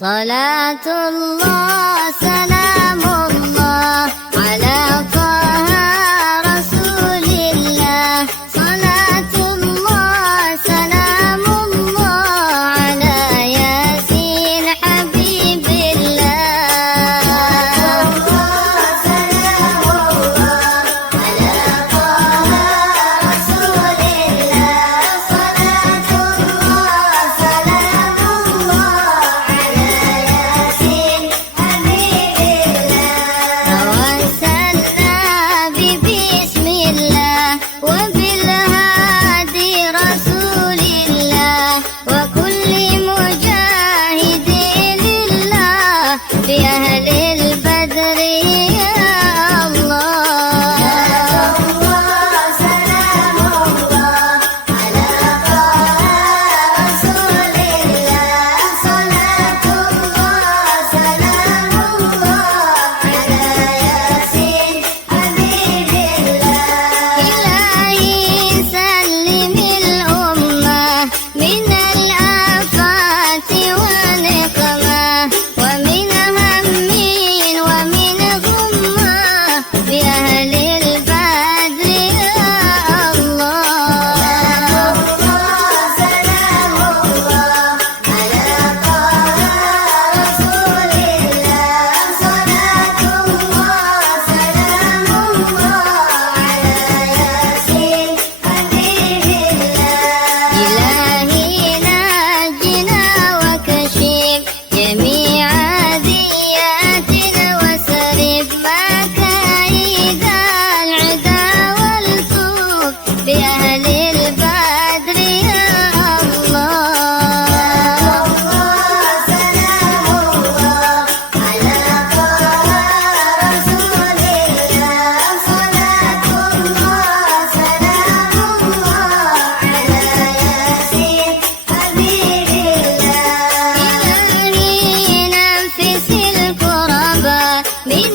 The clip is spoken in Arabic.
صلاة الله سلام الله على طه رسول الله. صلاة الله سلام الله على ياسين حبيب الله. سلام الله على طه رسول الله. صلاة الله سلام الله على ياسين حبيب الله. توسلنا ببسم الله وبالهادي رسول الله وكل مجاهد لله في أهل البدر يا الله. سلام الله على طه رسول الله. صلاة الله سلام الله على ياسين حبيب الله. إلهي سلم الأمة من الآفات والنقمة ومن هم ومن غمة بأهل البدر يا الله. سلام الله على طه رسول الله. صلاة الله سلام الله على ياسين حبيب الله. إلهي ناجنا وكشف جميع ذياتنا وسرب مكايد العدا والكوف بأهل البدر يا الله. سلام الله على طه رسول الله. صلاة الله سلام الله على ياسين حبيب الله. إلهي نفس الكرباء من